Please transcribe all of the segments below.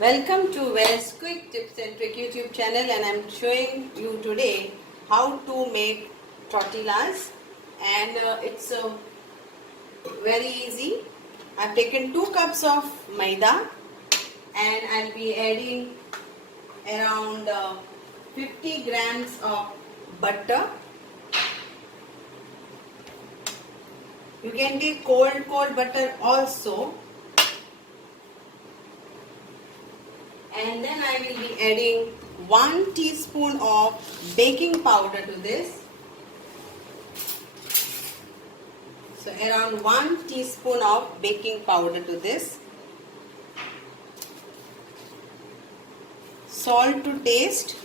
Welcome to Where's Quick Tips and Trick YouTube channel, and I'm showing you today how to make tortillas, and it's very easy. I've taken 2 cups of maida and I'll be adding around 50 grams of butter. You can take cold butter also. And then I will be adding 1 teaspoon of baking powder to this. So around 1 teaspoon of baking powder to this. Salt to taste.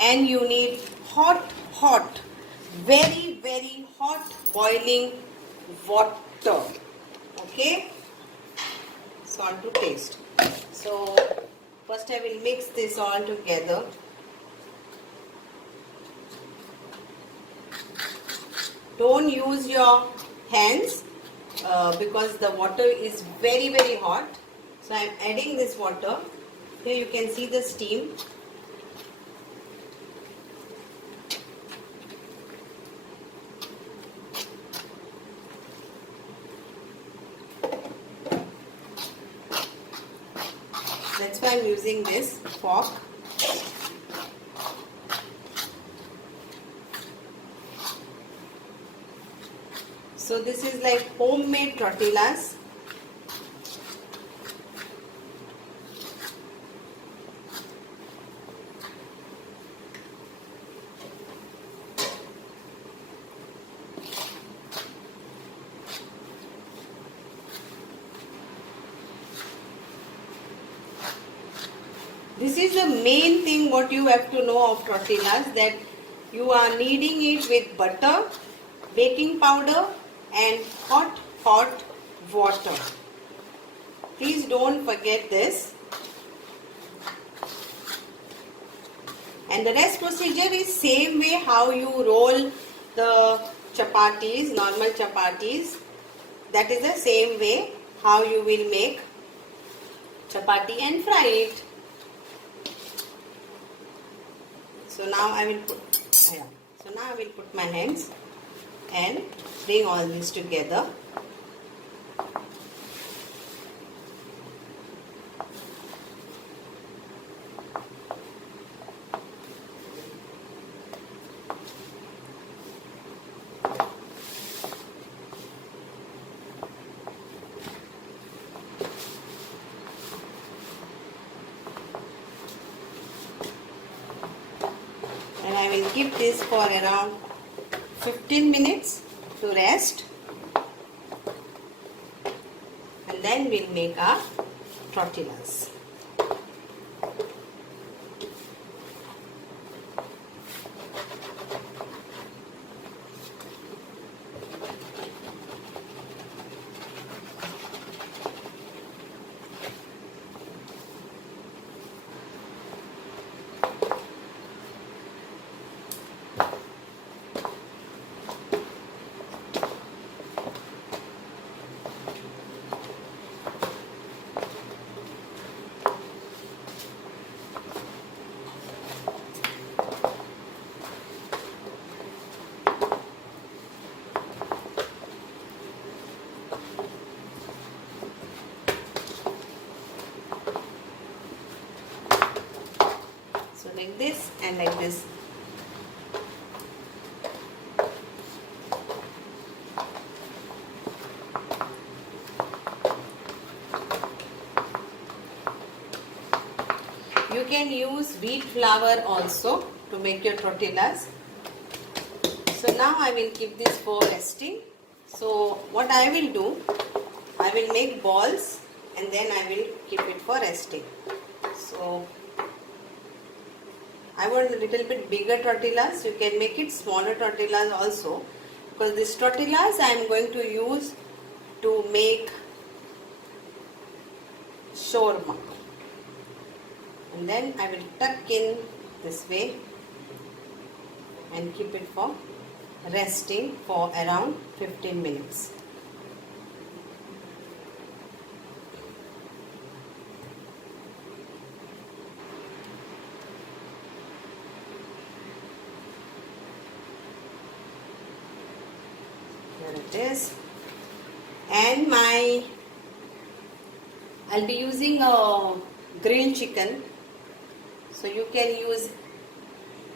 And you need hot, very hot boiling water. Okay. Salt to taste. So first I will mix this all together. Don't use your hands because the water is very hot. So I am adding this water. Here you can see the steam. That's why I'm using this fork. So this is like homemade tortillas. This is the main thing what you have to know of tortillas, that you are kneading it with butter, baking powder and hot water. Please don't forget this. And the rest procedure is same way how you roll the chapatis, normal chapatis. That is the same way how you will make chapati and fry it. So now I will put my hands and bring all this together. And I will keep this for around 15 minutes to rest, and then we'll make our tortillas. So like this and like this. You can use wheat flour also to make your tortillas. So now I will keep this for resting. So what I will do, I will make balls and then I will keep it for resting. So I want a little bit bigger tortillas. You can make it smaller tortillas also, because these tortillas I am going to use to make shawarma. And then I will tuck in this way and keep it for resting for around 15 minutes. like this. And I'll be using a grilled chicken, so you can use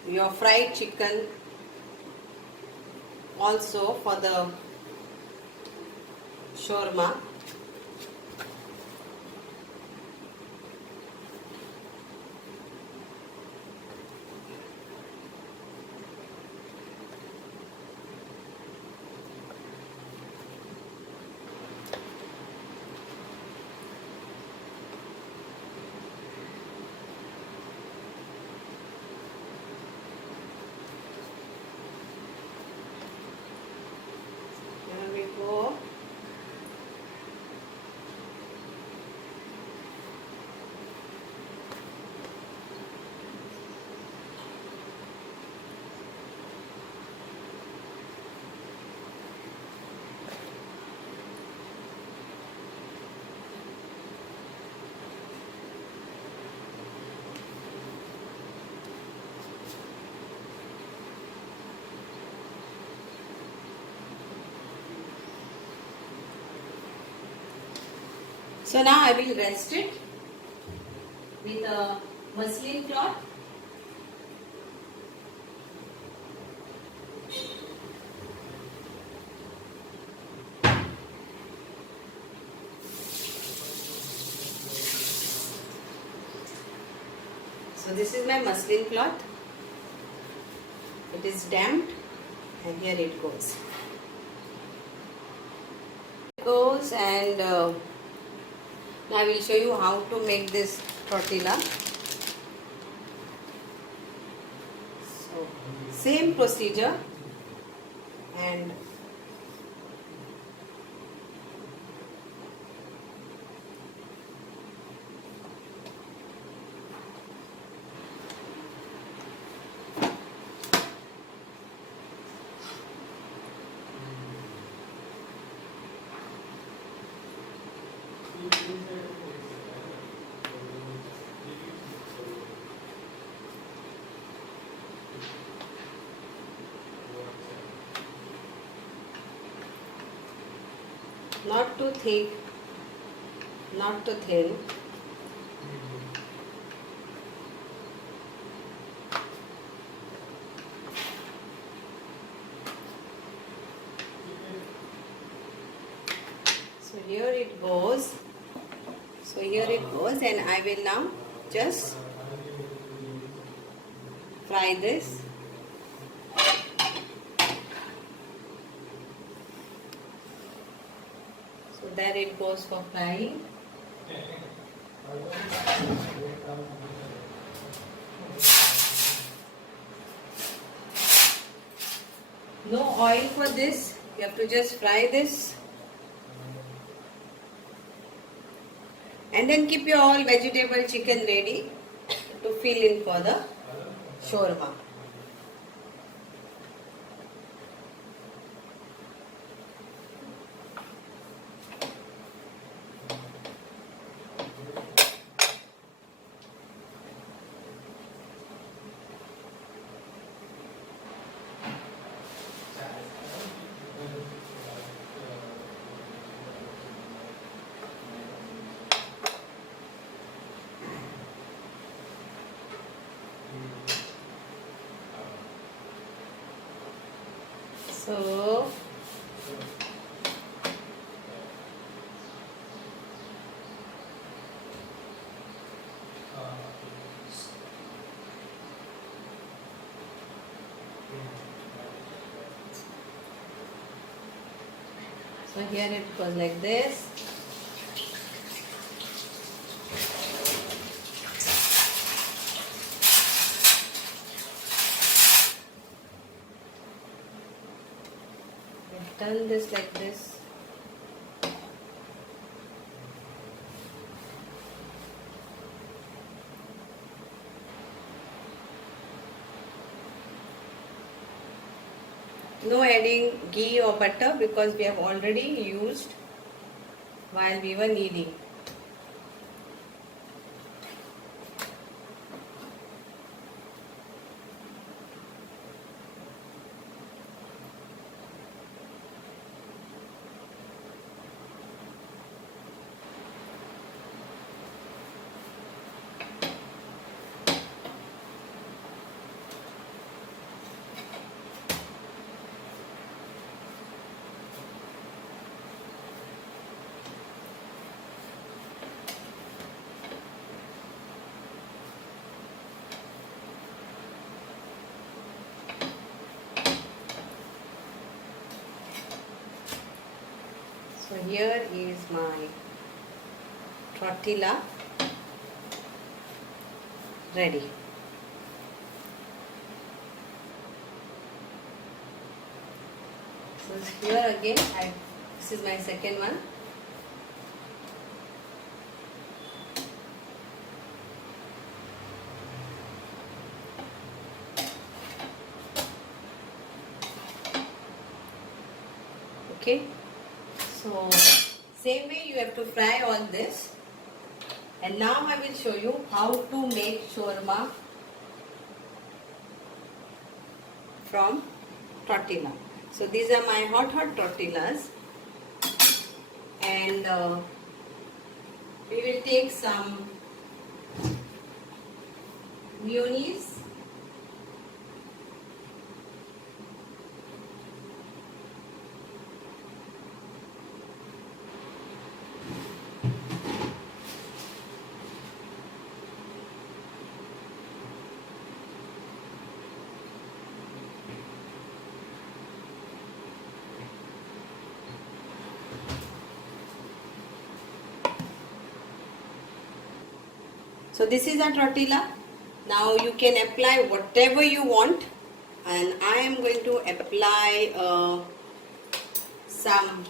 your fried chicken also for the shawarma. There we go. So now I will rest it with a muslin cloth. So this is my muslin cloth. It is damped, and here it goes. And now I will show you how to make this tortilla. So same procedure, and not too thick, not too thin. So here it goes. And I will now just fry this. So there it goes for frying. No oil for this. You have to just fry this. And then keep your all vegetable chicken ready to fill in for the shawarma. So here it goes like this. I've done this like this. No adding ghee or butter because we have already used while we were kneading. here is my tortilla ready. So here again, this is my second one. Okay, so same way you have to fry all this, and now I will show you how to make shawarma from tortilla. So these are my hot tortillas, and we will take some mayonnaise. So this is a tortilla. Now you can apply whatever you want, and I am going to apply some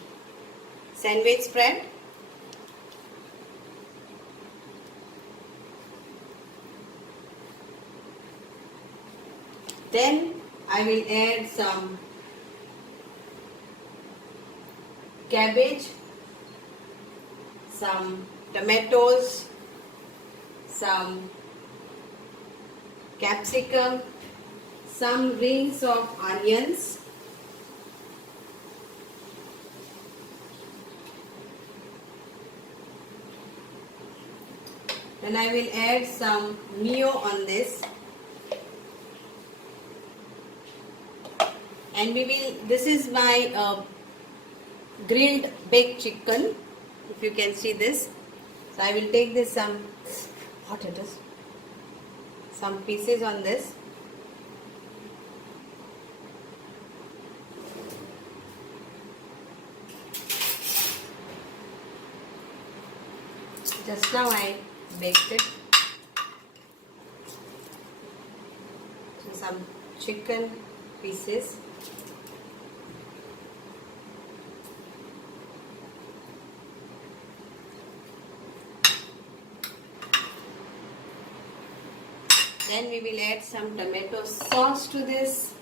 sandwich spread. Then I will add some cabbage, some tomatoes, some capsicum, some rings of onions, then I will add some mayo on this, and this is my grilled baked chicken, if you can see this. So I will take this some pieces on this. Just now I baked it. So some chicken pieces. Then we will add some tomato sauce to this.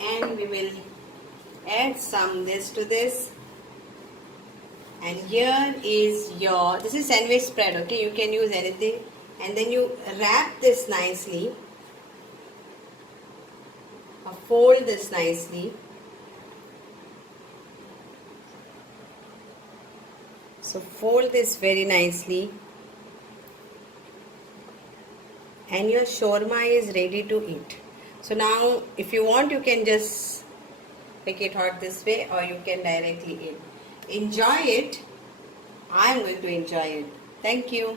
And we will add some this to this. And here is this is sandwich spread, okay? You can use anything. And then you wrap this nicely. Or fold this nicely. So fold this very nicely, and your shawarma is ready to eat. So now if you want, you can just make it hot this way, or you can directly eat. Enjoy it. I am going to enjoy it. Thank you.